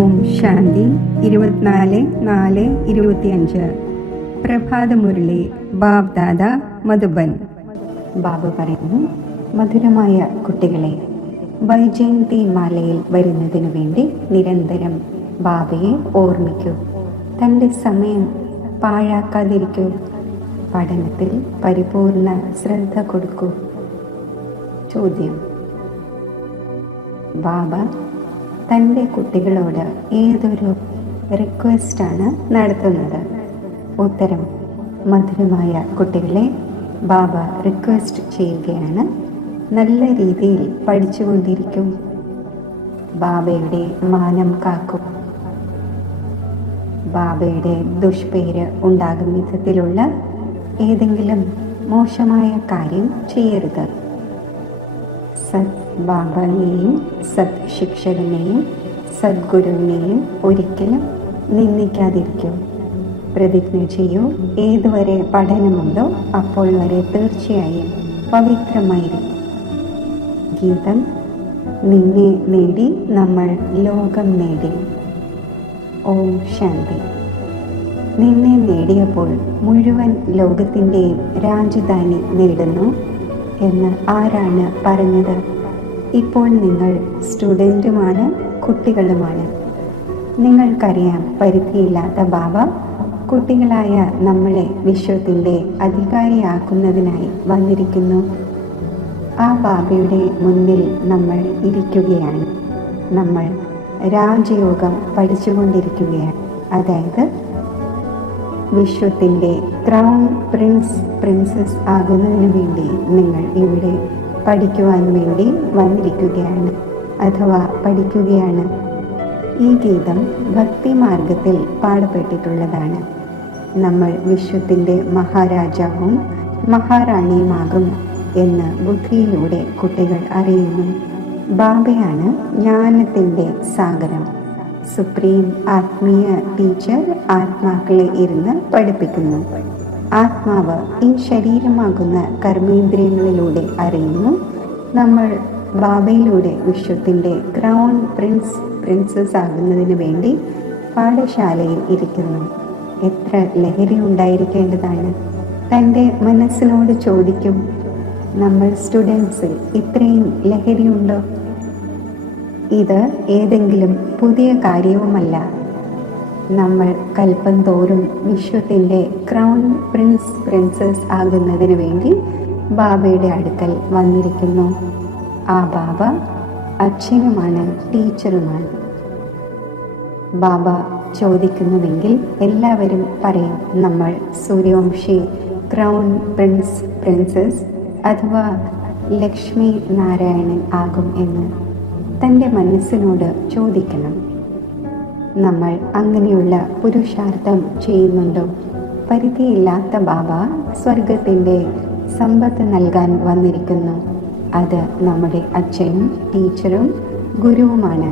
ഓം ശാന്തി 24/4/25 പ്രഭാതമുരളി ബാബ് ദാദ മധുബൻ. ബാബ പറയുന്നു, മധുരമായ കുട്ടികളെ, വൈജയന്തി മാലയിൽ വരുന്നതിനു വേണ്ടി നിരന്തരം ബാബയെ ഓർമ്മിക്കൂ. തൻ്റെ സമയം പാഴാക്കാതിരിക്കൂ. പഠനത്തിൽ പരിപൂർണ ശ്രദ്ധ കൊടുക്കൂ. ചോദ്യം: ബാബ തൻ്റെ കുട്ടികളോട് ഏതൊരു റിക്വസ്റ്റാണ് നടത്തുന്നത്? ഉത്തരം: മധുരമായ കുട്ടികളെ, ബാബ റിക്വസ്റ്റ് ചെയ്യുകയാണ്, നല്ല രീതിയിൽ പഠിച്ചുകൊണ്ടിരിക്കും. ബാബയുടെ മാനം കാക്കും. ബാബയുടെ ദുഷ്പേര് ഉണ്ടാകും വിധത്തിലുള്ള ഏതെങ്കിലും മോശമായ കാര്യം ചെയ്യരുത്. സത് ബാബയെയും സത് ശിക്ഷകനെയും സദ്ഗുരുവിനെയും ഒരിക്കലും നിന്ദിക്കാതിരിക്കൂ. പ്രതിജ്ഞ ചെയ്യൂ, ഏതുവരെ പഠനമുണ്ടോ അപ്പോൾ വരെ തീർച്ചയായും പവിത്രമായിരിക്കും. ഗീതം: നിന്നെ നേടി നമ്മൾ ലോകം നേടി. ഓം ശാന്തി. നിന്നെ നേടിയപ്പോൾ മുഴുവൻ ലോകത്തിൻ്റെയും രാജധാനി നേടുന്നു എന്ന് ആരാണ് പറഞ്ഞത്? ഇപ്പോൾ നിങ്ങൾ സ്റ്റുഡൻറ്റുമാണ്, കുട്ടികളുമാണ്. നിങ്ങൾക്കറിയാം, പരിധിയില്ലാത്ത ബാബ കുട്ടികളായ നമ്മളെ വിശ്വത്തിൻ്റെ അധികാരിയാക്കുന്നതിനായി വന്നിരിക്കുന്നു. ആ ബാബയുടെ മുന്നിൽ നമ്മൾ ഇരിക്കുകയാണ്. നമ്മൾ രാജയോഗം പഠിച്ചുകൊണ്ടിരിക്കുകയാണ്. അതായത് വിശ്വത്തിൻ്റെ ക്രൗൺ പ്രിൻസസ് ആകുന്നതിന് വേണ്ടി നിങ്ങൾ ഇവിടെ പഠിക്കുവാൻ വേണ്ടി വന്നിരിക്കുകയാണ്, അഥവാ പഠിക്കുകയാണ്. ഈ ഗീതം ഭക്തി മാർഗത്തിൽ പാടപ്പെട്ടിട്ടുള്ളതാണ്. നമ്മൾ വിശ്വത്തിൻ്റെ മഹാരാജാവും മഹാറാണിയുമാകും എന്ന് ബുദ്ധിയിലൂടെ കുട്ടികൾ അറിയുന്നു. ബാബയാണ് ജ്ഞാനത്തിൻ്റെ സാഗരം. സുപ്രീം ആത്മീയ ടീച്ചർ ആത്മാക്കളെ ഇരുന്ന് പഠിപ്പിക്കുന്നു. ആത്മാവ് ഈ ശരീരമാകുന്ന കർമ്മേന്ദ്രിയങ്ങളിലൂടെ അറിയുന്നു. നമ്മൾ ബാബയിലൂടെ വിശ്വത്തിൻ്റെ ക്രൗൺ പ്രിൻസസ് ആകുന്നതിന് വേണ്ടി പാഠശാലയിൽ ഇരിക്കുന്നു. എത്ര ലഹരി ഉണ്ടായിരിക്കേണ്ടതാണ്! തൻ്റെ മനസ്സിനോട് ചോദിക്കും, നമ്മൾ സ്റ്റുഡൻസിൽ ഇത്രയും ലഹരിയുണ്ടോ? ഇത് ഏതെങ്കിലും പുതിയ കാര്യവുമല്ല. നമ്മൾ കൽപ്പം തോറും വിശ്വത്തിൻ്റെ ക്രൗൺ പ്രിൻസസ് ആകുന്നതിന് വേണ്ടി ബാബയുടെ അടുക്കൽ വന്നിരിക്കുന്നു. ആ ബാബ അച്ഛനുമാണ്, ടീച്ചറുമാണ്. ബാബ ചോദിക്കുന്നുവെങ്കിൽ എല്ലാവരും പറയും, നമ്മൾ സൂര്യവംശി ക്രൗൺ പ്രിൻസസ് അഥവാ ലക്ഷ്മി നാരായണൻ ആകും എന്ന് തൻ്റെ മനസ്സിനോട് ചോദിക്കണം. നമ്മൾ അങ്ങനെയുള്ള പുരുഷാർത്ഥം ചെയ്യുന്നുണ്ടോ? പരിധിയില്ലാത്ത ബാബ സ്വർഗത്തിൻ്റെ സമ്പത്ത് നൽകാൻ വന്നിരിക്കുന്നു. അത് നമ്മുടെ അച്ഛനും ടീച്ചറും ഗുരുവുമാണ്.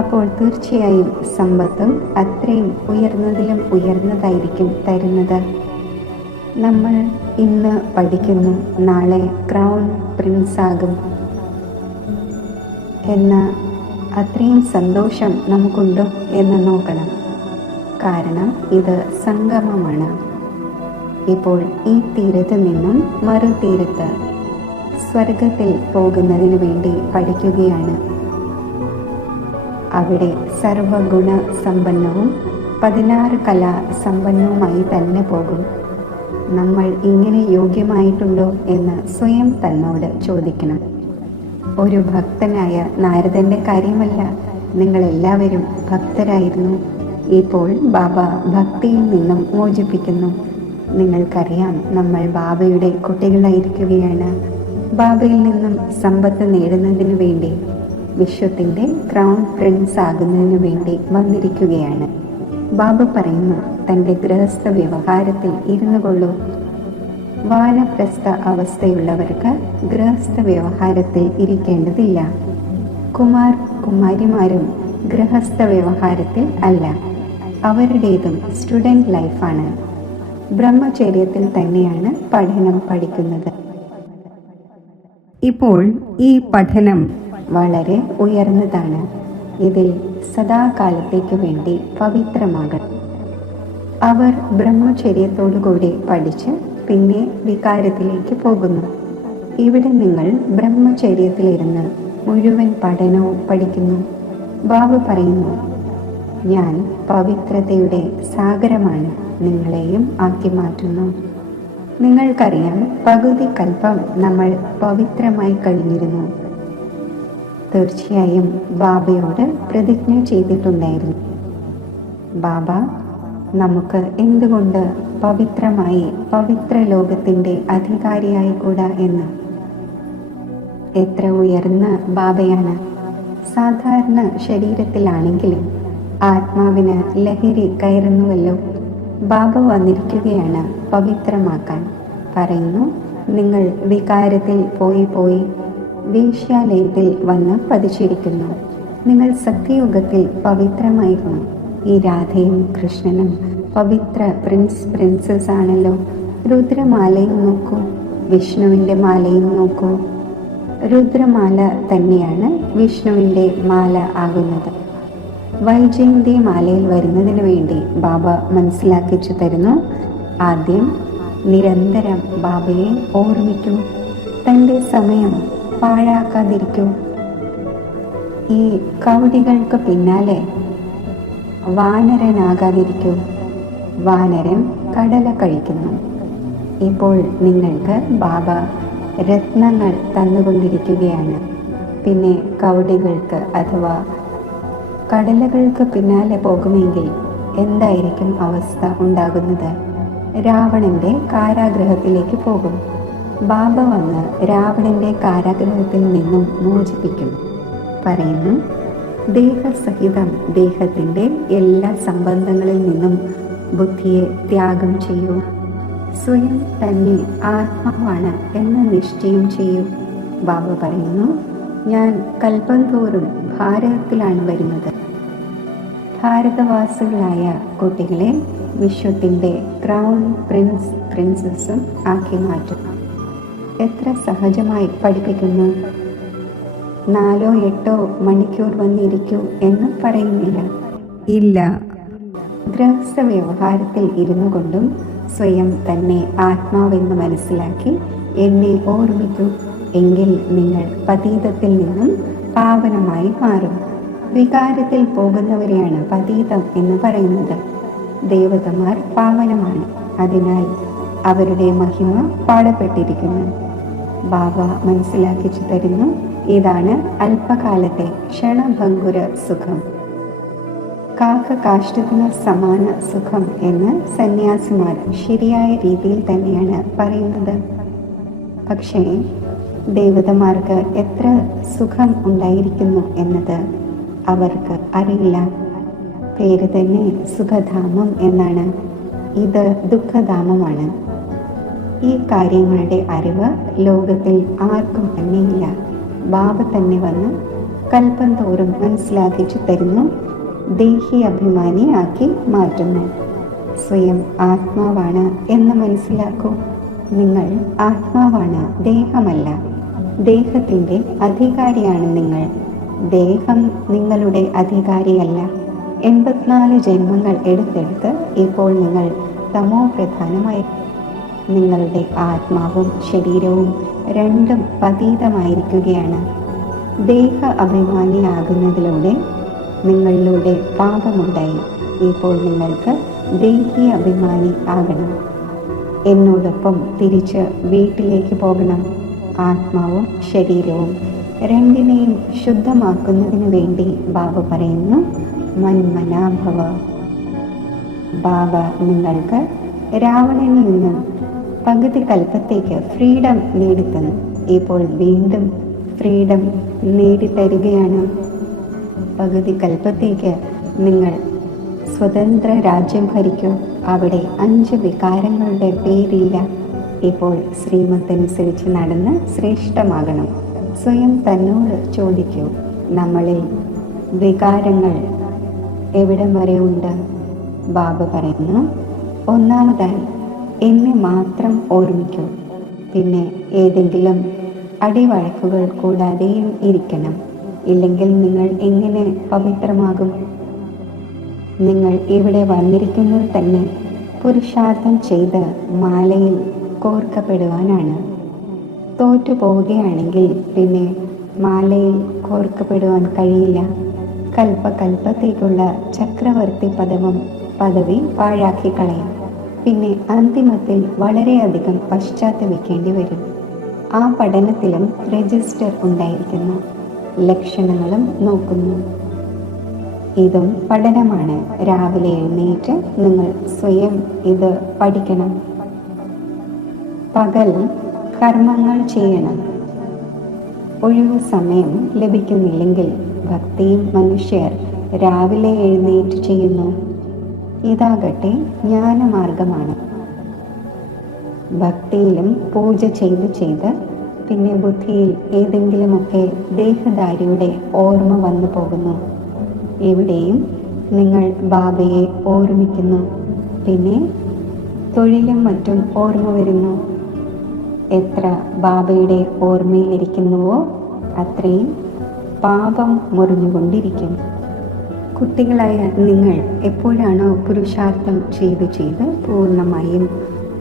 അപ്പോൾ തീർച്ചയായും സമ്പത്തും അത്രയും ഉയർന്നതിലും ഉയർന്നതായിരിക്കും തരുന്നത്. നമ്മൾ ഇന്ന് പഠിക്കുന്നു, നാളെ ക്രൗൺ പ്രിൻസാകും എന്ന അത്രയും സന്തോഷം നമുക്കുണ്ടോ എന്ന് നോക്കണം. കാരണം ഇത് സംഗമമാണ്. ഇപ്പോൾ ഈ തീരത്ത് നിന്നും മറുതീരത്ത് സ്വർഗത്തിൽ പോകുന്നതിന് വേണ്ടി പഠിക്കുകയാണ്. അവിടെ സർവഗുണ സമ്പന്നവും 16 കലാ സമ്പന്നവുമായി തന്നെ പോകും. നമ്മൾ ഇങ്ങനെ യോഗ്യമായിട്ടുണ്ടോ എന്ന് സ്വയം തന്നോട് ചോദിക്കണം. ഒരു ഭക്തനായ നാരദൻ്റെ കാര്യമല്ല, നിങ്ങളെല്ലാവരും ഭക്തരായിരുന്നു. ഇപ്പോൾ ബാബ ഭക്തിയിൽ നിന്നും മോചിപ്പിക്കുന്നു. നിങ്ങൾക്കറിയാം, നമ്മൾ ബാബയുടെ കുട്ടികളായിരിക്കുകയാണ്. ബാബയിൽ നിന്നും സമ്പത്ത് നേടുന്നതിന് വേണ്ടി, വിശ്വത്തിൻ്റെ ക്രൗൺ പ്രിൻസ് ആകുന്നതിന് വേണ്ടി വന്നിരിക്കുകയാണ്. ബാബ പറയുന്നു, തൻ്റെ ഗൃഹസ്ഥ വ്യവഹാരത്തിൽ ഇരുന്നു കൊള്ളൂ. വാനപ്രസ്ഥ അവസ്ഥയുള്ളവർക്ക് ഗൃഹസ്ഥ വ്യവഹാരത്തിൽ ഇരിക്കേണ്ടതില്ല. കുമാരിമാരും ഗൃഹസ്ഥ വ്യവഹാരത്തിൽ അല്ല. അവരുടേതും സ്റ്റുഡൻറ് ലൈഫാണ്. ബ്രഹ്മചര്യത്തിൽ തന്നെയാണ് പഠനം പഠിക്കുന്നത്. ഇപ്പോൾ ഈ പഠനം വളരെ ഉയർന്നതാണ്. ഇതിൽ സദാകാലത്തേക്കു വേണ്ടി പവിത്രമാകണം. അവർ ബ്രഹ്മചര്യത്തോടുകൂടി പഠിച്ച് പിന്നെ വികാരത്തിലേക്ക് പോകുന്നു. ഇവിടെ നിങ്ങൾ ബ്രഹ്മചര്യത്തിലിരുന്ന് മുഴുവൻ പഠനവും പഠിക്കുന്നു. ബാബ പറയുന്നു, ഞാൻ പവിത്രതയുടെ സാഗരമാണ്, നിങ്ങളെയും ആക്കി മാറ്റുന്നു. നിങ്ങൾക്കറിയാം, പകുതി കൽപ്പം നമ്മൾ പവിത്രമായി കഴിഞ്ഞിരുന്നു. തീർച്ചയായും ബാബയോട് പ്രതിജ്ഞ ചെയ്തിട്ടുണ്ടായിരുന്നു, ബാബ നമുക്ക് എന്തുകൊണ്ട് പവിത്രമായി പവിത്ര ലോകത്തിൻ്റെ അധികാരിയായിക്കൂടാ എന്ന്. എത്ര ഉയർന്ന ബാബയാണ്! സാധാരണ ശരീരത്തിലാണെങ്കിലും ആത്മാവിന് ലഹരി കയറുന്നുവല്ലോ. ബാബ വന്നിരിക്കുകയാണ് പവിത്രമാക്കാൻ. പറയുന്നു, നിങ്ങൾ വികാരത്തിൽ പോയി വേശ്യാലയത്തിൽ വന്ന് പതിച്ചിരിക്കുന്നു. നിങ്ങൾ സത്യയുഗത്തിൽ പവിത്രമായിരുന്നു. ഈ രാധയും കൃഷ്ണനും പവിത്ര പ്രിൻസസ് ആണല്ലോ. രുദ്രമാലയും നോക്കൂ, വിഷ്ണുവിൻ്റെ മാലയും നോക്കൂ. രുദ്രമാല തന്നെയാണ് വിഷ്ണുവിൻ്റെ മാല ആകുന്നത്. വൈജയന്തി മാലയിൽ വരുന്നതിന് വേണ്ടി ബാബ മനസ്സിലാക്കിച്ചു തരുന്നു, ആദ്യം നിരന്തരം ബാബയെ ഓർമ്മിക്കൂ, തൻ്റെ സമയം പാഴാക്കാതിരിക്കൂ. ഈ കൗടികൾക്ക് പിന്നാലെ വാനരനാകാതിരിക്കൂ. വാനരൻ കടല കഴിക്കുന്നു. ഇപ്പോൾ നിങ്ങൾക്ക് ബാബ രത്നങ്ങൾ തന്നുകൊണ്ടിരിക്കുകയാണ്. പിന്നെ കൗടികൾക്ക് അഥവാ കടലകൾക്ക് പിന്നാലെ പോകുമെങ്കിൽ എന്തായിരിക്കും അവസ്ഥ ഉണ്ടാകുന്നത്? രാവണന്റെ കാരാഗൃഹത്തിലേക്ക് പോകും. ബാബ വന്ന് രാവണന്റെ കാരാഗൃഹത്തിൽ നിന്നും മോചിപ്പിക്കും. പറയുന്നു, ദേഹസഹിതം ദേഹത്തിൻ്റെ എല്ലാ സംബന്ധങ്ങളിൽ നിന്നും ബുദ്ധിയെ ത്യാഗം ചെയ്യൂ. സ്വയം തന്നെ ആത്മാവാണ് എന്ന നിശ്ചയം ചെയ്യൂ. ബാബ പറയുന്നു, ഞാൻ കൽപ്പം തോറും ഭാരതത്തിലാണ് വരുന്നത്. ഭാരതവാസികളായ കുട്ടികളെ വിശ്വത്തിൻ്റെ ക്രൗൺ പ്രിൻസസും ആക്കി മാറ്റും. എത്ര സഹജമായി പഠിപ്പിക്കുന്നു. 4-8 മണിക്കൂർ വന്നിരിക്കൂ എന്ന് പറയുന്നില്ല. ഇല്ല, ഗൃഹസ്ഥ വ്യവഹാരത്തിൽ ഇരുന്നു കൊണ്ടും സ്വയം തന്നെ ആത്മാവെന്ന് മനസ്സിലാക്കി എന്നെ ഓർമ്മിക്കൂ. എങ്കിൽ നിങ്ങൾ പതീതത്തിൽ നിന്നും പാവനമായി മാറും. വികാരത്തിൽ പോകുന്നവരെയാണ് പതീതം എന്ന് പറയുന്നത്. ദേവതമാർ പാവനമാണ്, അതിനാൽ അവരുടെ മഹിമ പാടപ്പെട്ടിരിക്കുന്നു. ബാബ മനസ്സിലാക്കിച്ചു തരുന്നു, ഇതാണ് അല്പകാലത്തെ ക്ഷണഭംഗുര സുഖം. കാഷ്ടത്തിന് സമാന സുഖം എന്ന് സന്യാസിമാർ ശരിയായ രീതിയിൽ തന്നെയാണ് പറയുന്നത്. പക്ഷേ ദേവതമാർക്ക് എത്ര സുഖം ഉണ്ടായിരിക്കുന്നു എന്നത് അവർക്ക് അറിയില്ല. പേര് തന്നെ സുഖധാമം എന്നാണ്. ഇത് ദുഃഖധാമമാണ്. ഈ കാര്യങ്ങളുടെ അറിവ് ലോകത്തിൽ ആർക്കും തന്നെയില്ല. ബാബ തന്നെ വന്ന് കൽപ്പം തോറും മനസ്സിലാക്കിച്ചു തരുന്നു, ദേഹി അഭിമാനിയാക്കി മാറ്റുന്നു. സ്വയം ആത്മാവാണ് എന്ന് മനസ്സിലാക്കൂ. നിങ്ങൾ ആത്മാവാണ്, ദേഹമല്ല. ദേഹത്തിൻ്റെ അധികാരിയാണ് നിങ്ങൾ. ദേഹം നിങ്ങളുടെ അധികാരിയല്ല. 84 ജന്മങ്ങൾ എടുത്തെടുത്ത് ഇപ്പോൾ നിങ്ങൾ തമോ പ്രധാനമായി. നിങ്ങളുടെ ആത്മാവും ശരീരവും രണ്ടും പതീതമായിരിക്കുകയാണ്. ദേഹ അഭിമാനിയാകുന്നതിലൂടെ നിങ്ങളിലൂടെ പാപമുണ്ടായി. ഇപ്പോൾ നിങ്ങൾക്ക് ദേഹി അഭിമാനി ആകണം. എന്നോടൊപ്പം തിരിച്ച് വീട്ടിലേക്ക് പോകണം. ആത്മാവും ശരീരവും രണ്ടിനെയും ശുദ്ധമാക്കുന്നതിന് വേണ്ടി ബാബ പറയുന്നു, മന്മനാഭവ. ബാബ നിങ്ങൾക്ക് രാവണനിൽ നിന്നും പകുതി കൽപ്പത്തേക്ക് ഫ്രീഡം നേടിത്തന്നു. ഇപ്പോൾ വീണ്ടും ഫ്രീഡം നേടിത്തരികയാണ്. പകുതി കൽപ്പത്തേക്ക് നിങ്ങൾ സ്വതന്ത്ര രാജ്യം ഭരിക്കൂ. അവിടെ 5 വികാരങ്ങളുടെ പേരില്ല. ഇപ്പോൾ ശ്രീമത്തനുസരിച്ച് നടന്ന് ശ്രേഷ്ഠമാകണം. സ്വയം തന്നോട് ചോദിക്കൂ, നമ്മളിൽ വികാരങ്ങൾ എവിടം വരെ ഉണ്ട്? ബാബ പറയുന്നു, ഒന്നാമതായി എന്നെ മാത്രം ഓർമ്മിക്കൂ. പിന്നെ ഏതെങ്കിലും അടിവഴക്കുകൾ കൂടാതെയും ഇരിക്കണം. ഇല്ലെങ്കിൽ നിങ്ങൾ എങ്ങനെ പവിത്രമാകും? നിങ്ങൾ ഇവിടെ വന്നിരിക്കുന്നത് തന്നെ പുരുഷാർത്ഥം ചെയ്ത് മാലയിൽ കോർക്കപ്പെടുവാനാണ്. തോറ്റു പോവുകയാണെങ്കിൽ പിന്നെ മാലയിൽ കോർക്കപ്പെടുവാൻ കഴിയില്ല. കൽപ്പകൽപ്പത്തേക്കുള്ള ചക്രവർത്തി പദവി പാഴാക്കി കളയും. പിന്നെ അന്തിമത്തിൽ വളരെയധികം പശ്ചാത്തപിക്കേണ്ടി വരും. ആ പഠനത്തിലും രജിസ്റ്റർ ഉണ്ടായിരിക്കുന്നു, ലക്ഷണങ്ങളും നോക്കുന്നു. ഇതും പഠനമാണ്. രാവിലെ എഴുന്നേറ്റ് നിങ്ങൾ സ്വയം ഇത് പഠിക്കണം. പകൽ കർമ്മങ്ങൾ ചെയ്യണം. ഒഴിവു സമയം ലഭിക്കുന്നില്ലെങ്കിൽ ഭക്തിയും മനുഷ്യർ രാവിലെ എഴുന്നേറ്റ് ചെയ്യുന്നു. ഇതാകട്ടെ ജ്ഞാനമാർഗമാണ്. ഭക്തിയിലും പൂജ ചെയ്ത് പിന്നെ ബുദ്ധിയിൽ ഏതെങ്കിലുമൊക്കെ ദേഹധാരിയുടെ ഓർമ്മ വന്നു പോകുന്നു. ഇവിടെയും നിങ്ങൾ ബാബയെ ഓർമ്മിക്കുന്നു. പിന്നെ തൊഴിലും മറ്റും ഓർമ്മ വരുന്നു. എത്ര ബാബയുടെ ഓർമ്മയിലിരിക്കുന്നുവോ അത്രയും പാപം മുറിഞ്ഞുകൊണ്ടിരിക്കും. കുട്ടികളായ നിങ്ങൾ എപ്പോഴാണോ പുരുഷാർത്ഥം ചെയ്ത് പൂർണ്ണമായും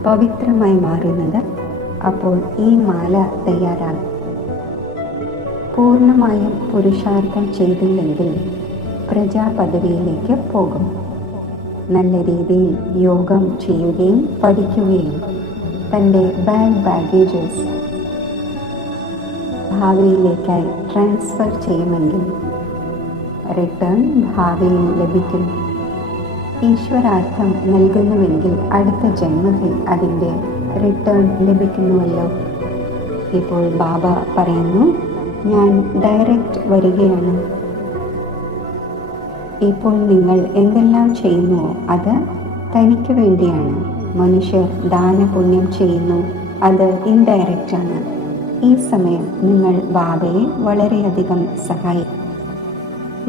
പവിത്രമായി മാറുന്നത്, അപ്പോൾ ഈ മാല തയ്യാറാകും. പൂർണ്ണമായും പുരുഷാർത്ഥം ചെയ്തില്ലെങ്കിൽ പ്രജാപദവിയിലേക്ക് പോകും. നല്ല രീതിയിൽ യോഗം ചെയ്യുകയും പഠിക്കുകയും തൻ്റെ ബാഗേജസ് ഭാവിയിലേക്കായി ട്രാൻസ്ഫർ ചെയ്യുമെങ്കിൽ റിട്ടേൺ ഭാവിയിൽ ലഭിക്കും. ഈശ്വരാർത്ഥം നൽകുന്നുവെങ്കിൽ അടുത്ത ജന്മത്തിൽ അതിൻ്റെ റിട്ടേൺ ലഭിക്കുന്നുവല്ലോ. ഇപ്പോൾ ബാബ പറയുന്നു, ഞാൻ ഡയറക്റ്റ് വരികയാണ്. ഇപ്പോൾ നിങ്ങൾ എന്തെല്ലാം ചെയ്യുന്നുവോ അത് തനിക്ക് വേണ്ടിയാണ്. മനുഷ്യർ ദാനപുണ്യം ചെയ്യുന്നു, അത് ഇൻഡയറക്റ്റ് ആണ്. ഈ സമയം നിങ്ങൾ ബാബയെ വളരെയധികം സഹായിക്കും.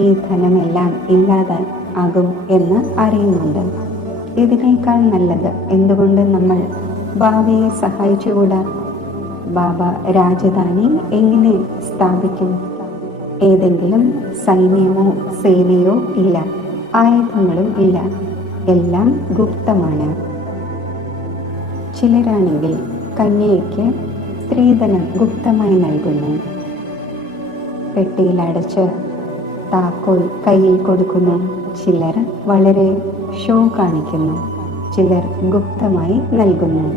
ഈ ധനമെല്ലാം ഇല്ലാതാകും എന്ന് അറിയുന്നുണ്ട്. ഇതിനേക്കാൾ നല്ലത് എന്തുകൊണ്ട് നമ്മൾ ബാബയെ സഹായിച്ചുകൂടാ? ബാബ രാജധാനി എങ്ങനെ സ്ഥാപിക്കും? ഏതെങ്കിലും സൈന്യമോ സേനയോ ഇല്ല, ആയുധങ്ങളും ഇല്ല, എല്ലാം ഗുപ്തമാണ്. ചിലരാണെങ്കിൽ കന്യയ്ക്ക് സ്ത്രീധനം ഗുപ്തമായി നൽകുന്നു. പെട്ടിയിലടച്ച് താക്കോൽ കയ്യിൽ കൊടുക്കുന്നു. ചിലർ വളരെ ഷോ കാണിക്കുന്നു, ചിലർ ഗുപ്തമായി നൽകുന്നു.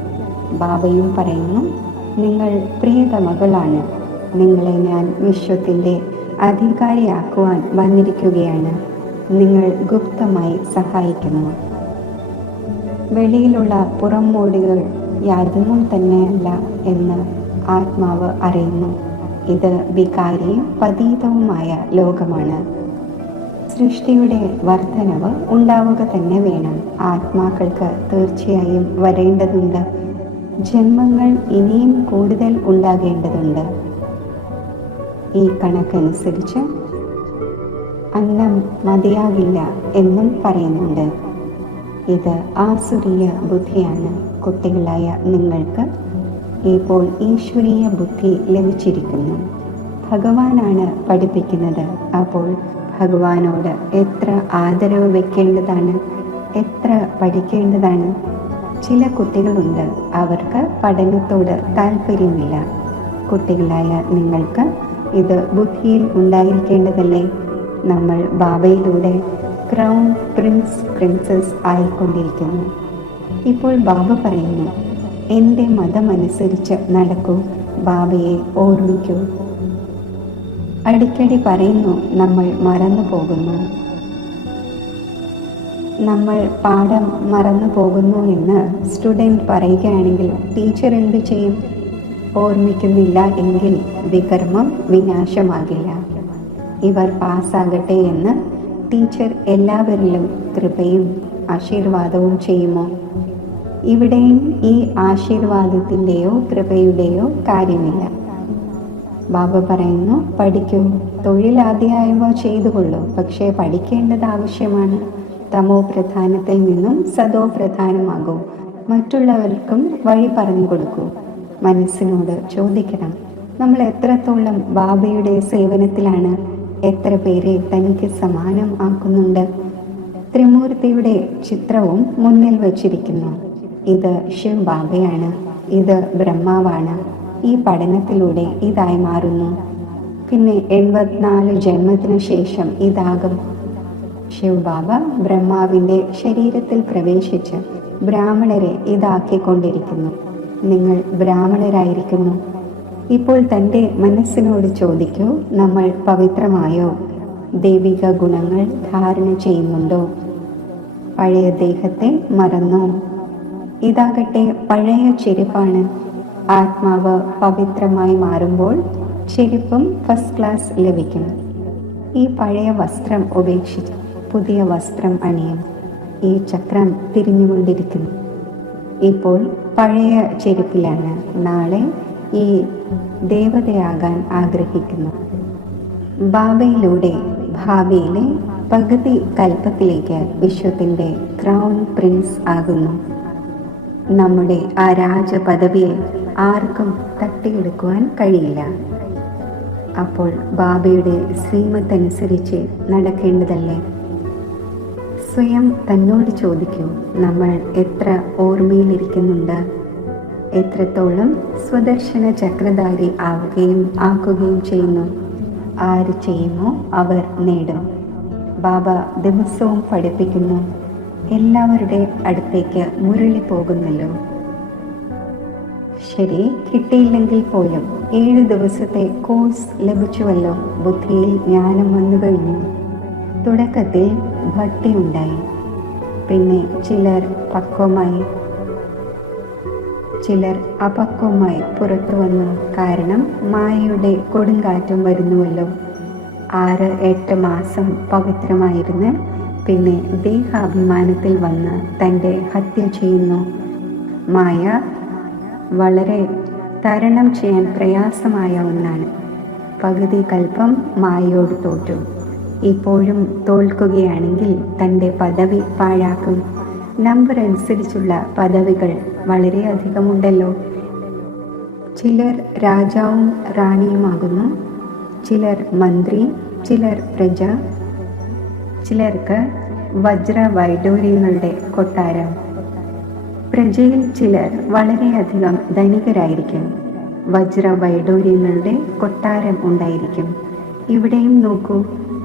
ബാബയും പറയുന്നു, നിങ്ങൾ പ്രിയതമകളാണ്. നിങ്ങളെ ഞാൻ വിശ്വത്തിൻ്റെ അധികാരിയാക്കുവാൻ വന്നിരിക്കുകയാണ്. നിങ്ങൾ ഗുപ്തമായി സഹായിക്കുന്നു. വെളിയിലുള്ള പുറംമോടികൾ യാതൊന്നും തന്നെയല്ല എന്ന് ആത്മാവ് അറിയുന്നു. ഇത് വികാരിയും പതീതവുമായ ലോകമാണ്. സൃഷ്ടിയുടെ വർധനവ് ഉണ്ടാവുക തന്നെ വേണം. ആത്മാക്കൾക്ക് തീർച്ചയായും വരേണ്ടതുണ്ട്. ജന്മങ്ങൾ ഇനിയും കൂടുതൽ ഉണ്ടാകേണ്ടതുണ്ട്. ഈ കണക്കനുസരിച്ച് അന്നം മതിയാകില്ല എന്നും പറയുന്നുണ്ട്. ഇത് ആസുരീയ ബുദ്ധിയാണ്. കുട്ടികളായ നിങ്ങൾക്ക് ഇപ്പോൾ ഈശ്വരീയ ബുദ്ധി ലഭിച്ചിരിക്കുന്നു. ഭഗവാനാണ് പഠിപ്പിക്കുന്നത്. അപ്പോൾ ഭഗവാനോട് എത്ര ആദരവ് വെക്കേണ്ടതാണ്, എത്ര പഠിക്കേണ്ടതാണ്. ചില കുട്ടികളുണ്ട്, അവർക്ക് പഠനത്തോട് താല്പര്യമില്ല. കുട്ടികളായ നിങ്ങൾക്ക് ഇത് ബുദ്ധിയിൽ ഉണ്ടായിരിക്കേണ്ടതല്ലേ? നമ്മൾ ബാബയിലൂടെ ക്രൗൺ പ്രിൻസസ് ആയിക്കൊണ്ടിരിക്കുന്നു. ഇപ്പോൾ ബാബ പറയുന്നു, എൻ്റെ മതമനുസരിച്ച് നടക്കൂ, ബാബയെ ഓർമ്മിക്കൂ. അടിക്കടി പറയുന്നു, നമ്മൾ മറന്നു പോകുന്നു, നമ്മൾ പാഠം മറന്നു പോകുന്നു എന്ന് സ്റ്റുഡൻറ് പറയുകയാണെങ്കിൽ ടീച്ചർ എന്ത് ചെയ്യും? ഓർമ്മിക്കുന്നില്ല എങ്കിൽ വികർമ്മം വിനാശമാകില്ല. ഇവർ പാസ്സാകട്ടെ എന്ന് ടീച്ചർ എല്ലാവരിലും കൃപയും ആശീർവാദവും ചെയ്യുമോ? ഇവിടെയും ഈ ആശീർവാദത്തിൻ്റെയോ കൃപയുടെയോ കാര്യമില്ല. ബാബ പറയുന്നു, പഠിക്കൂ, തൊഴിലാദ്യമായവ ചെയ്തുകൊള്ളൂ, പക്ഷേ പഠിക്കേണ്ടത് ആവശ്യമാണ്. തമോ പ്രധാനത്തിൽ നിന്നും സദോ പ്രധാനമാകൂ. മറ്റുള്ളവർക്കും വഴി പറഞ്ഞു കൊടുക്കൂ. മനസ്സിനോട് ചോദിക്കണം, നമ്മൾ എത്രത്തോളം ബാബയുടെ സേവനത്തിലാണ്? എത്ര പേരെ തനിക്ക് സമാനം ആക്കുന്നുണ്ട്. ത്രിമൂർത്തിയുടെ ചിത്രവും മുന്നിൽ വച്ചിരിക്കുന്നു. ഇത് ശിവ് ബാബയാണ്, ഇത് ബ്രഹ്മാവാണ്. ഈ പഠനത്തിലൂടെ ഇതായി മാറുന്നു. പിന്നെ 84 ജന്മത്തിനു ശേഷം ഇതാകും. ശിവ് ബാബ ബ്രഹ്മാവിൻ്റെ ശരീരത്തിൽ പ്രവേശിച്ച് ബ്രാഹ്മണരെ ഇതാക്കിക്കൊണ്ടിരിക്കുന്നു. നിങ്ങൾ ബ്രാഹ്മണരായിരിക്കുന്നു. ഇപ്പോൾ തൻ്റെ മനസ്സിനോട് ചോദിക്കൂ, നമ്മൾ പവിത്രമായോ? ദൈവിക ഗുണങ്ങൾ ധാരണ ചെയ്യുന്നുണ്ടോ? പഴയ ദേഹത്തെ മറന്നോ? ഇതാകട്ടെ പഴയ ചെരുപ്പാണ്. ആത്മാവ് പവിത്രമായി മാറുമ്പോൾ ചെരുപ്പും ഫസ്റ്റ് ക്ലാസ് ലഭിക്കും. ഈ പഴയ വസ്ത്രം ഉപേക്ഷിച്ച് പുതിയ വസ്ത്രം അണിയും. ഈ ചക്രം തിരിഞ്ഞുകൊണ്ടിരിക്കുന്നു. ഇപ്പോൾ പഴയ ചെരുപ്പിലാണ്. നാളെ ഈ ദേവതയാകാൻ ആഗ്രഹിക്കുന്നു. ബാബയിലൂടെ ഭാവിയിലെ പകുതി കൽപ്പത്തിലേക്ക് വിശ്വത്തിൻ്റെ ക്രൗൺ പ്രിൻസ് ആകുന്നു. നമ്മുടെ ആ രാജ പദവിയെ ആർക്കും തട്ടിയെടുക്കുവാൻ കഴിയില്ല. അപ്പോൾ ബാബയുടെ ശ്രീമത്തനുസരിച്ച് നടക്കേണ്ടതല്ലേ? സ്വയം തന്നോട് ചോദിക്കൂ, നമ്മൾ എത്ര ഓർമ്മയിലിരിക്കുന്നുണ്ട്? എത്രത്തോളം സ്വദർശന ചക്രധാരി ആക്കുകയും ചെയ്യുന്നു? ആര് ചെയ്യുമോ അവർ നേടും. ബാബ ദിവസവും പഠിപ്പിക്കുന്നു. എല്ലാവരുടെ അടുത്തേക്ക് മുരളി പോകുന്നല്ലോ. ശരി, കിട്ടിയില്ലെങ്കിൽ പോലും 7 ദിവസത്തെ കോഴ്സ് ലഭിച്ചുവല്ലോ. ബുദ്ധിയിൽ ജ്ഞാനം വന്നു കഴിഞ്ഞു. തുടക്കത്തിൽ ഭക്തി ഉണ്ടായി. പിന്നെ ചിലർ പക്വമായി, ചിലർ അപക്വമായി പുറത്തു വന്നു. കാരണം മായയുടെ കൊടുങ്കാറ്റും വരുന്നുവല്ലോ. 6-8 മാസം പവിത്രമായിരുന്ന് പിന്നെ ദേഹാഭിമാനത്തിൽ വന്ന് തൻ്റെ ഹത്യ ചെയ്യുന്നു. മായ വളരെ തരണം ചെയ്യാൻ പ്രയാസമായ ഒന്നാണ്. പകുതി കൽപ്പം മായയോട് തോറ്റു. ഇപ്പോഴും തോൽക്കുകയാണെങ്കിൽ തൻ്റെ പദവി പാഴാക്കും. നമ്പർ അനുസരിച്ചുള്ള പദവികൾ വളരെയധികമുണ്ടല്ലോ. ചിലർ രാജാവും റാണിയുമാകുന്നു, ചിലർ മന്ത്രി, ചിലർ പ്രജ, ചിലർക്ക് വജ്ര വൈഡൂര്യങ്ങളുടെ കൊട്ടാരം. പ്രജയിൽ ചിലർ വളരെയധികം ധനികരായിരിക്കും. വജ്ര വൈഡൂര്യങ്ങളുടെ കൊട്ടാരം ഉണ്ടായിരിക്കും. ഇവിടെയും നോക്കൂ,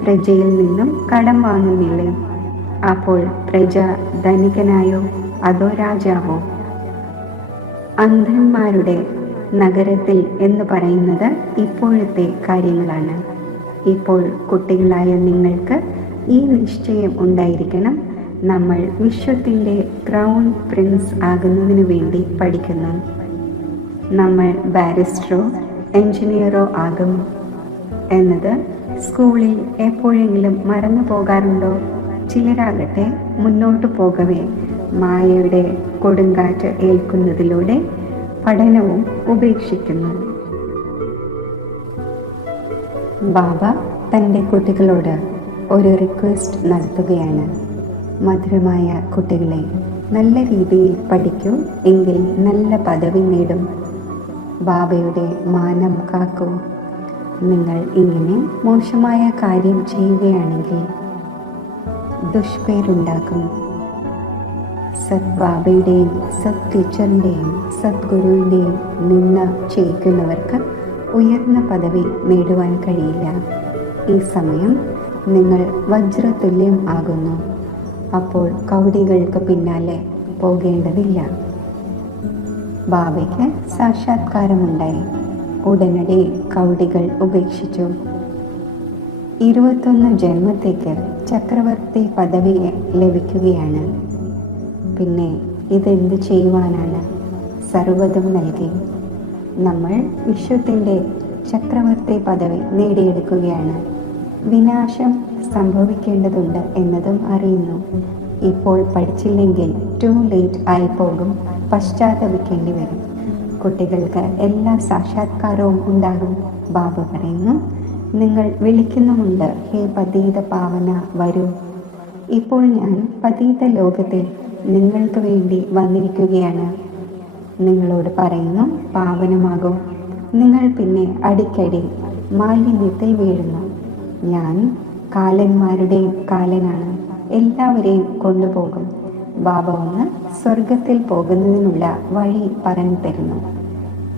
പ്രജയിൽ നിന്നും കടം വാങ്ങുന്നില്ലേ? അപ്പോൾ പ്രജ ധനികനായോ അതോ രാജാവോ? അന്ധന്മാരുടെ നഗരത്തിൽ എന്ന് പറയുന്നത് ഇപ്പോഴത്തെ കാര്യങ്ങളാണ്. ഇപ്പോൾ കുട്ടികളായ നിങ്ങൾക്ക് ഈ നിശ്ചയം ഉണ്ടായിരിക്കണം. നമ്മൾ വിശ്വത്തിൻ്റെ ക്രൗൺ പ്രിൻസ് ആകുന്നതിന് വേണ്ടി പഠിക്കുന്നു. നമ്മൾ ബാരിസ്റ്ററോ എഞ്ചിനീയറോ ആകും എന്നത് സ്കൂളിൽ എപ്പോഴെങ്കിലും മറന്നു പോകാറുണ്ടോ? ചിലരാകട്ടെ മുന്നോട്ട് പോകവേ മായയുടെ കൊടുങ്കാറ്റ് ഏൽക്കുന്നതിലൂടെ പഠനവും ഉപേക്ഷിക്കുന്നു. ബാബ തൻ്റെ കുട്ടികളോട് ഒരു റിക്വസ്റ്റ് നടത്തുകയാണ്. മധുരമായ കുട്ടികളെ, നല്ല രീതിയിൽ പഠിക്കൂ, എങ്കിൽ നല്ല പദവി നേടും. ബാബയുടെ മാനം കാക്കൂ. നിങ്ങൾ ഇങ്ങനെ മോശമായ കാര്യം ചെയ്യുകയാണെങ്കിൽ ദുഷ്പേരുണ്ടാക്കും. സത് ബാബയുടെയും സത് ടീച്ചറിൻ്റെയും സദ്ഗുരുവിൻ്റെയും നിന്ന ചെയ്യിക്കുന്നവർക്ക് ഉയർന്ന പദവി നേടുവാൻ കഴിയില്ല. ഈ സമയം നിങ്ങൾ വജ്രതുല്യം ആകുന്നു. അപ്പോൾ കൗടികൾക്ക് പിന്നാലെ പോകേണ്ടതില്ല. ബാബയ്ക്ക് സാക്ഷാത്കാരമുണ്ടായി. ഉടനടി കൗടികൾ ഉപേക്ഷിച്ചു. 21 ജന്മത്തേക്ക് ചക്രവർത്തി പദവി ലഭിക്കുകയാണ്. പിന്നെ ഇതെന്ത് ചെയ്യുവാനാണ്? സർവ്വതും നൽകി നമ്മൾ വിശ്വത്തിൻ്റെ ചക്രവർത്തി പദവി നേടിയെടുക്കുകയാണ്. വിനാശം സംഭവിക്കേണ്ടതുണ്ട് എന്നതും അറിയുന്നു. ഇപ്പോൾ പഠിച്ചില്ലെങ്കിൽ ടു ലേറ്റ് ആയി പോകും. പശ്ചാത്തപിക്കേണ്ടി വരും. കുട്ടികൾക്ക് എല്ലാ സാക്ഷാത്കാരവും ഉണ്ടാകും. ബാബ പറയുന്നു, നിങ്ങൾ വിളിക്കുന്നുമുണ്ട്, ഹേ പതീത പാവന വരൂ. ഇപ്പോൾ ഞാൻ പതീത ലോകത്തിൽ നിങ്ങൾക്ക് വേണ്ടി വന്നിരിക്കുകയാണ്. നിങ്ങളോട് പറയുന്നു, പാവനമാകും. നിങ്ങൾ പിന്നെ അടിക്കടി മാലിന്യത്തിൽ വീഴുന്നു. ഞാൻ കാലന്മാരുടെയും കാലനാണ്, എല്ലാവരെയും കൊണ്ടുപോകും. ബാബ ഒന്ന് സ്വർഗത്തിൽ പോകുന്നതിനുള്ള വഴി പറഞ്ഞു തരുന്നു.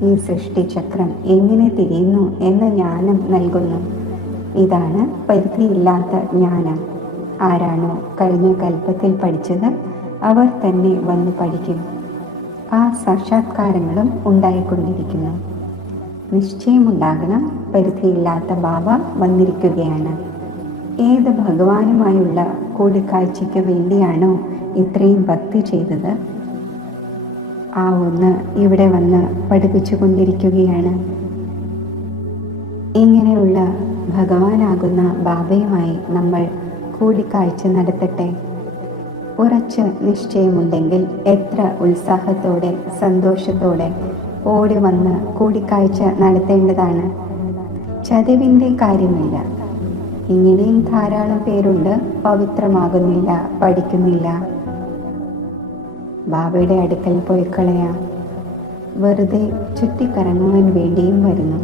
ഈ സൃഷ്ടിചക്രം എങ്ങനെ തിരിയുന്നു എന്ന ജ്ഞാനം നൽകുന്നു. ഇതാണ് പരിധിയില്ലാത്ത ജ്ഞാനം. ആരാണോ കഴിഞ്ഞ കൽപ്പത്തിൽ പഠിച്ചത് അവർ തന്നെ വന്ന് പഠിക്കും. ആ സാക്ഷാത്കാരങ്ങളും ഉണ്ടായിക്കൊണ്ടിരിക്കുന്നു. നിശ്ചയമുണ്ടാകണം, പരിധിയില്ലാത്ത ബാബ വന്നിരിക്കുകയാണ്. ഏത് ഭഗവാനുമായുള്ള കൂടിക്കാഴ്ചയ്ക്ക് വേണ്ടിയാണോ ഇത്രയും ഭക്തി ചെയ്തത്, ആ ഒന്ന് ഇവിടെ വന്ന് പഠിപ്പിച്ചു കൊണ്ടിരിക്കുകയാണ്. ഇങ്ങനെയുള്ള ഭഗവാനാകുന്ന ബാബയുമായി നമ്മൾ കൂടിക്കാഴ്ച നടത്തട്ടെ. ഉറച്ച നിശ്ചയമുണ്ടെങ്കിൽ എത്ര ഉത്സാഹത്തോടെ സന്തോഷത്തോടെ ഓടി വന്ന് കൂടിക്കാഴ്ച നടത്തേണ്ടതാണ്. ചതിവിൻ്റെ കാര്യമില്ല. ഇങ്ങനെയും ധാരാളം പേരുണ്ട്, പവിത്രമാകുന്നില്ല, പഠിക്കുന്നില്ല. ബാബയുടെ അടുക്കൽ പോയി കളയാം. വെറുതെ ചുറ്റിക്കറങ്ങുവാൻ വേണ്ടിയും വരുന്നു.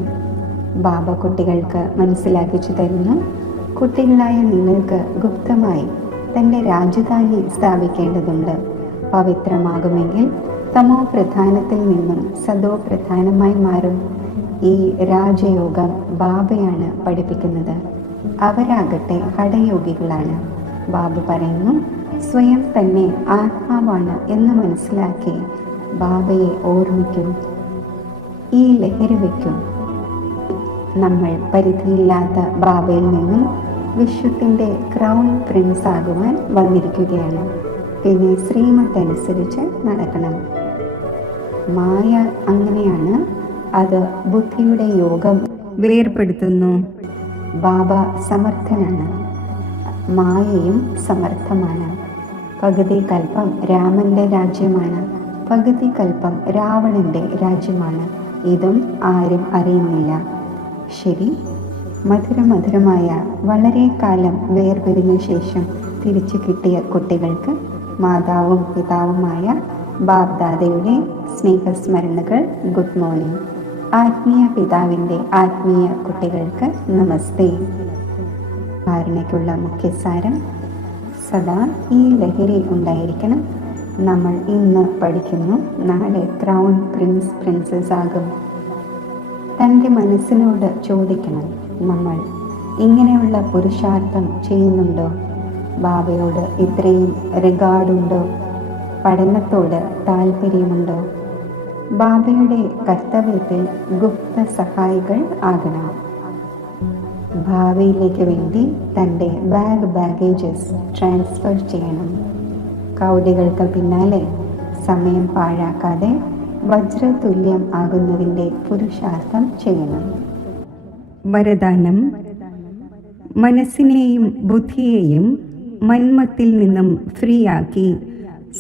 ബാബ കുട്ടികൾക്ക് മനസ്സിലാക്കിച്ചു തരുന്നു. കുട്ടികളായ നിങ്ങൾക്ക് ഗുപ്തമായി തൻ്റെ രാജധാനി സ്ഥാപിക്കേണ്ടതുണ്ട്. പവിത്രമാകുമെങ്കിൽ തമോ പ്രധാനത്തിൽ നിന്നും സദോ പ്രധാനമായി മാറും. ഈ രാജയോഗം ബാബയാണ് പഠിപ്പിക്കുന്നത്. അവരാകട്ടെ ഹഠയോഗികളാണ്. ബാബ പറയുന്നു, സ്വയം തന്നെ ആത്മാവാണ് എന്ന് മനസ്സിലാക്കി ബാബയെ ഓർമ്മിക്കും. ഈ ലഹരി വയ്ക്കും. നമ്മൾ പരിധിയില്ലാത്ത ബാബയിൽ നിന്നും വിശ്വത്തിൻ്റെ ക്രൗൺ പ്രിൻസ് ആകുവാൻ വന്നിരിക്കുകയാണ്. പിന്നെ ശ്രീമത്തനുസരിച്ച് നടക്കണം. മായ അങ്ങനെയാണ്, അത് ബുദ്ധിയുടെ യോഗം വേർപെടുത്തുന്നു. ബാബ സമർത്ഥനാണ്, മായയും സമർത്ഥമാണ്. പകുതി കൽപ്പം രാമൻ്റെ രാജ്യമാണ്, പകുതി കൽപ്പം രാവണൻ്റെ രാജ്യമാണ്. ഇതും ആരും അറിയുന്നില്ല. ശരി, മധുരമധുരമായ വളരെ കാലം വേർപിരിഞ്ഞ ശേഷം തിരിച്ചു കിട്ടിയ കുട്ടികൾക്ക് മാതാവും പിതാവുമായ ബാബ്ദാദയുടെ സ്നേഹസ്മരണകൾ. Good morning. ആത്മീയ പിതാവിൻ്റെ ആത്മീയ കുട്ടികൾക്ക് നമസ്തേ. ധാരണയ്ക്കുള്ള മുഖ്യസാരം: സദാ ഈ ലഹരി ഉണ്ടായിരിക്കണം. നമ്മൾ ഇന്ന് പഠിക്കുന്നു, നാളെ ക്രൗൺ പ്രിൻസ് പ്രിൻസസ് ആകും. തൻ്റെ മനസ്സിനോട് ചോദിക്കണം, നമ്മൾ ഇങ്ങനെയുള്ള പുരുഷാർത്ഥം ചെയ്യുന്നുണ്ടോ? ബാബയോട് ഇത്രയും റിഗാർഡുണ്ടോ? പഠനത്തോട് താല്പര്യമുണ്ടോ? ബാബയുടെ കർത്തവ്യത്തിൽ ഗുപ്ത സഹായികൾ ആകണം. ഭാവിയിലേക്ക് വേണ്ടി തൻ്റെ ബാഗേജസ് ട്രാൻസ്ഫർ ചെയ്യണം. കൗടികൾക്ക് പിന്നാലെ സമയം പാഴാക്കാതെ വജ്രതുല്യം ആകുന്നതിൻ്റെ പുരുഷാർത്ഥം ചെയ്യണം. വരദാനം: മനസ്സിനെയും ബുദ്ധിയെയും മന്മത്തിൽ നിന്നും ഫ്രീ ആക്കി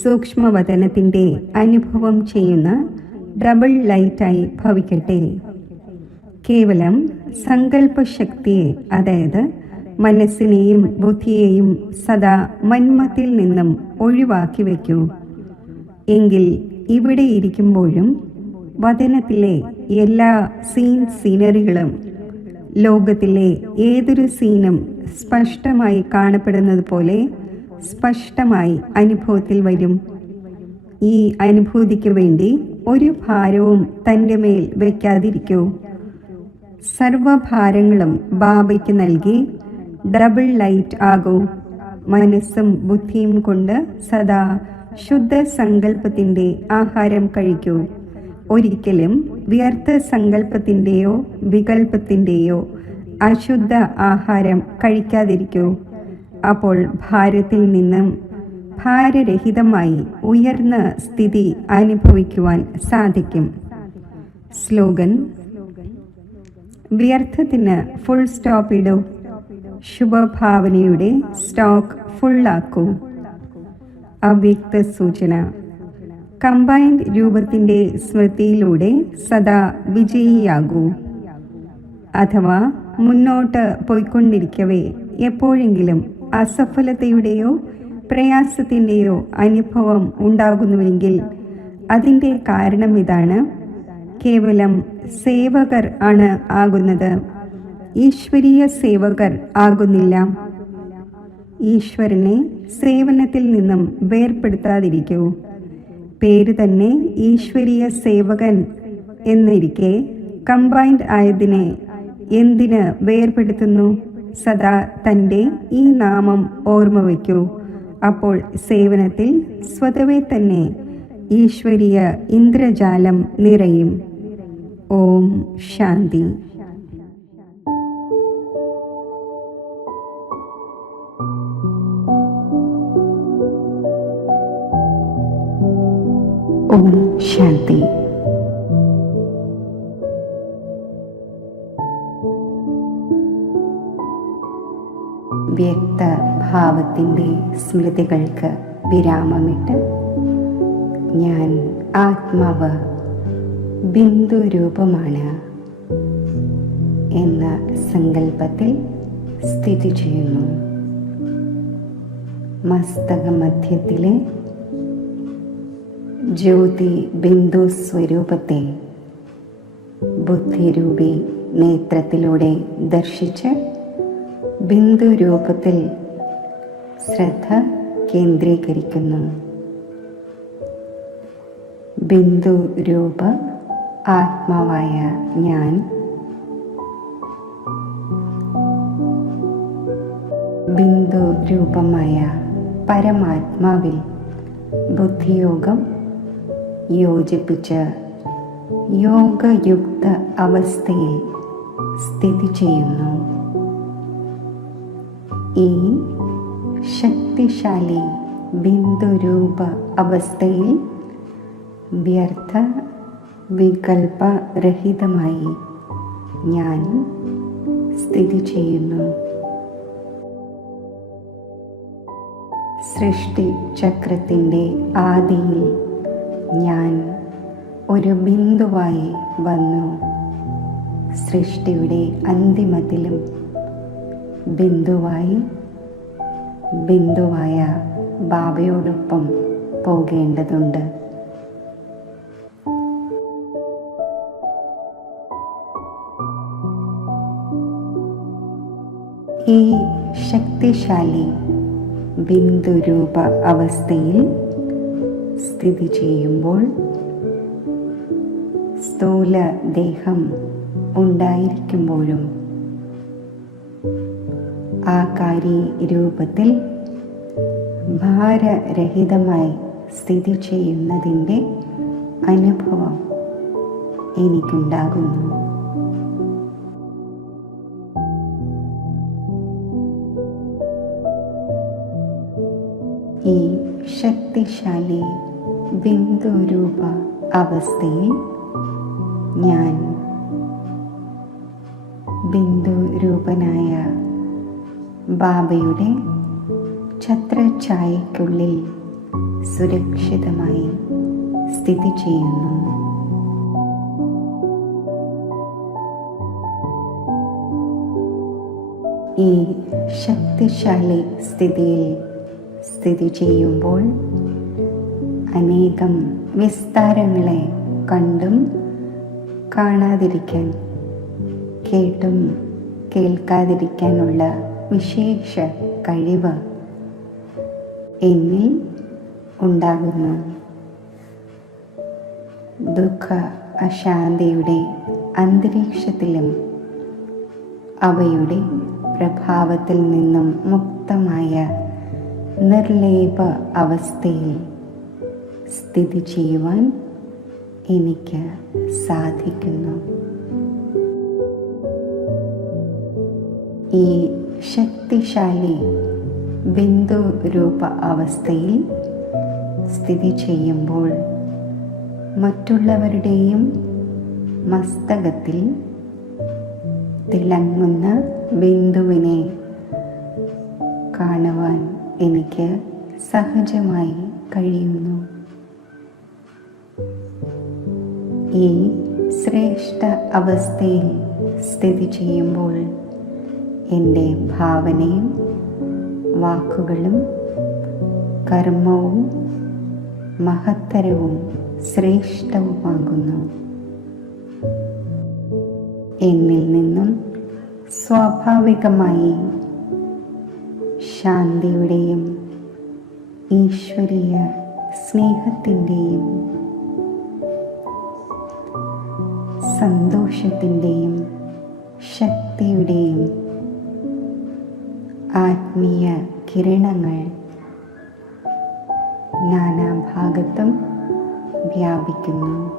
സൂക്ഷ്മവതനത്തിൻ്റെ അനുഭവം ചെയ്യുന്ന ഡബിൾ ലൈറ്റായി ഭവിക്കട്ടെ. കേവലം സങ്കല്പശക്തിയെ, അതായത് മനസ്സിനെയും ബുദ്ധിയെയും സദാ മന്മത്തിൽ നിന്നും ഒഴിവാക്കി വയ്ക്കൂ. എങ്കിൽ ഇവിടെ ഇരിക്കുമ്പോഴും വതനത്തിലെ എല്ലാ സീനറികളും ലോകത്തിലെ ഏതൊരു സീനും സ്പഷ്ടമായി കാണപ്പെടുന്നത് പോലെ സ്പഷ്ടമായി അനുഭവത്തിൽ വരും. ഈ അനുഭൂതിക്ക് വേണ്ടി ഒരു ഭാരവും തൻ്റെ മേൽ വയ്ക്കാതിരിക്കൂ. സർവഭാരങ്ങളും ബാബയ്ക്ക് നൽകി ഡബിൾ ലൈറ്റ് ആകൂ. മനസ്സും ബുദ്ധിയും കൊണ്ട് സദാ ശുദ്ധ സങ്കല്പത്തിൻ്റെ ആഹാരം കഴിക്കൂ. ഒരിക്കലും വ്യർത്ഥ സങ്കല്പത്തിൻ്റെയോ വികല്പത്തിൻ്റെയോ അശുദ്ധ ആഹാരം കഴിക്കാതിരിക്കൂ. അപ്പോൾ ഭാരത്തിൽ നിന്നും ഭാരരഹിതമായി ഉയർന്ന സ്ഥിതി അനുഭവിക്കുവാൻ സാധിക്കും. സ്ലോഗൻ: വ്യർത്ഥത്തിന് ഫുൾ സ്റ്റോപ്പ് ഇടൂ. ശുഭഭാവനയുടെ സ്റ്റോക്ക് ഫുള്ളാക്കൂ. അവ്യക്ത സൂചന: കമ്പൈൻഡ് രൂപത്തിൻ്റെ സ്മൃതിയിലൂടെ സദാ വിജയിയാകൂ. അഥവാ മുന്നോട്ട് പോയിക്കൊണ്ടിരിക്കവേ എപ്പോഴെങ്കിലും അസഫലതയുടെയോ പ്രയാസത്തിൻ്റെയോ അനുഭവം ഉണ്ടാകുന്നുവെങ്കിൽ അതിൻ്റെ കാരണം ഇതാണ്: കേവലം സേവകർ ആണ് ആകുന്നത്. ഈശ്വരീയ സേവകർ ആകുന്നില്ല. ഈശ്വരനെ സേവനത്തിൽ നിന്നും വേർപെടുത്താതിരിക്കൂ. പേര് തന്നെ ഈശ്വരീയ സേവകൻ എന്നിരിക്കെ കമ്പൈൻഡ് ആയതിനെ എന്തിന് വേർപെടുത്തുന്നു? സദാ തൻ്റെ ഈ നാമം ഓർമ്മ വയ്ക്കൂ. അപ്പോൾ സേവനത്തിൽ സ്വതവേ തന്നെ ഈശ്വരീയ ഇന്ദ്രജാലം നിറയും. ഓം ശാന്തി. ഓം ശാന്തി. വ്യക്തഭാവത്തിൻ്റെ സ്മൃതികൾക്ക് വിരാമമിട്ട് ഞാൻ ആത്മാവ് ബിന്ദുരൂപമാണ് എന്ന സങ്കല്പത്തിൽ സ്ഥിതി ചെയ്യുന്നു. മസ്തകമധ്യത്തിലെ ജ്യോതി ബിന്ദു സ്വരൂപത്തെ ബുദ്ധിരൂപി നേത്രത്തിലൂടെ ദർശിച്ച് ബിന്ദു രൂപത്തിൽ ശ്രദ്ധ കേന്ദ്രീകരിക്കുന്നു. ബിന്ദു രൂപ ആത്മാവായ ഞാൻ ബിന്ദു രൂപമായ പരമാത്മാവിൽ ബുദ്ധിയോഗം യോജിപ്പിച്ച് യോഗയുക്ത അവസ്ഥയിൽ സ്ഥിതി ചെയ്യുന്നു. ഈ ശക്തിശാലി ബിന്ദുരൂപ അവസ്ഥയിൽ വ്യർത്ഥ വികൽപരഹിതമായി ഞാൻ സ്ഥിതി ചെയ്യുന്നു. സൃഷ്ടി ചക്രത്തിൻ്റെ ആദിയിൽ ഞാൻ ഒരു ബിന്ദുവായി വന്നു. സൃഷ്ടിയുടെ അന്തിമത്തിലും ബിന്ദുവായ ബാബയോടൊപ്പം പോകേണ്ടതുണ്ട്. ഈ ശക്തിശാലി ബിന്ദുരൂപ അവസ്ഥയിൽ സ്ഥിതി ചെയ്യുമ്പോൾ സ്ഥൂല ദേഹം ഉണ്ടായിരിക്കുമ്പോഴും ആകാരി രൂപത്തിൽ ഭാരരഹിതമായി സ്ഥിതി ചെയ്യുന്നതിൻ്റെ അനുഭവം എനിക്കുണ്ടാകുന്നു. ഈ ശക്തിശാലി ബിന്ദുരൂപ അവസ്ഥയിൽ ഞാൻ ബിന്ദുരൂപനായ ബാബയുടെ ഛത്രഛായയ്ക്കുള്ളിൽ സുരക്ഷിതമായി സ്ഥിതി ചെയ്യുന്നു. ഈ ശക്തിശാലി സ്ഥിതിയിൽ സ്ഥിതി ചെയ്യുമ്പോൾ അനേകം വിസ്താരങ്ങളെ കണ്ടും കാണാതിരിക്കാൻ, കേട്ടും കേൾക്കാതിരിക്കാനുള്ള വിശേഷ കഴിവ് എന്നിൽ ഉണ്ടാകുന്നു. ദുഃഖ അശാന്തിയുടെ അന്തരീക്ഷത്തിലും അവയുടെ പ്രഭാവത്തിൽ നിന്നും മുക്തമായ നിർലേപ അവസ്ഥയിൽ സ്ഥിതി ചെയ്യുവാൻ എനിക്ക് സാധിക്കുന്നു. ഈ ശക്തിശാലി ബിന്ദു രൂപ അവസ്ഥയിൽ സ്ഥിതി ചെയ്യുമ്പോൾ മറ്റുള്ളവരുടെയും മസ്തകത്തിൽ തിളങ്ങുന്ന ബിന്ദുവിനെ കാണുവാൻ എനിക്ക് സഹജമായി കഴിയുന്നു. ഈ ശ്രേഷ്ഠ അവസ്ഥയിൽ സ്ഥിതി ചെയ്യുമ്പോൾ എൻ്റെ ഭാവനയും വാക്കുകളും കർമ്മവും മഹത്തരവും ശ്രേഷ്ഠവുമാകുന്നു. എന്നിൽ നിന്നും സ്വാഭാവികമായി ശാന്തിയുടെയും ഈശ്വരീയ സ്നേഹത്തിൻ്റെയും സന്തോഷത്തിൻ്റെയും ശക്തിയുടെയും ആത്മീയ കിരണങ്ങൾ നാനാഭാഗത്തും വ്യാപിക്കുന്നു.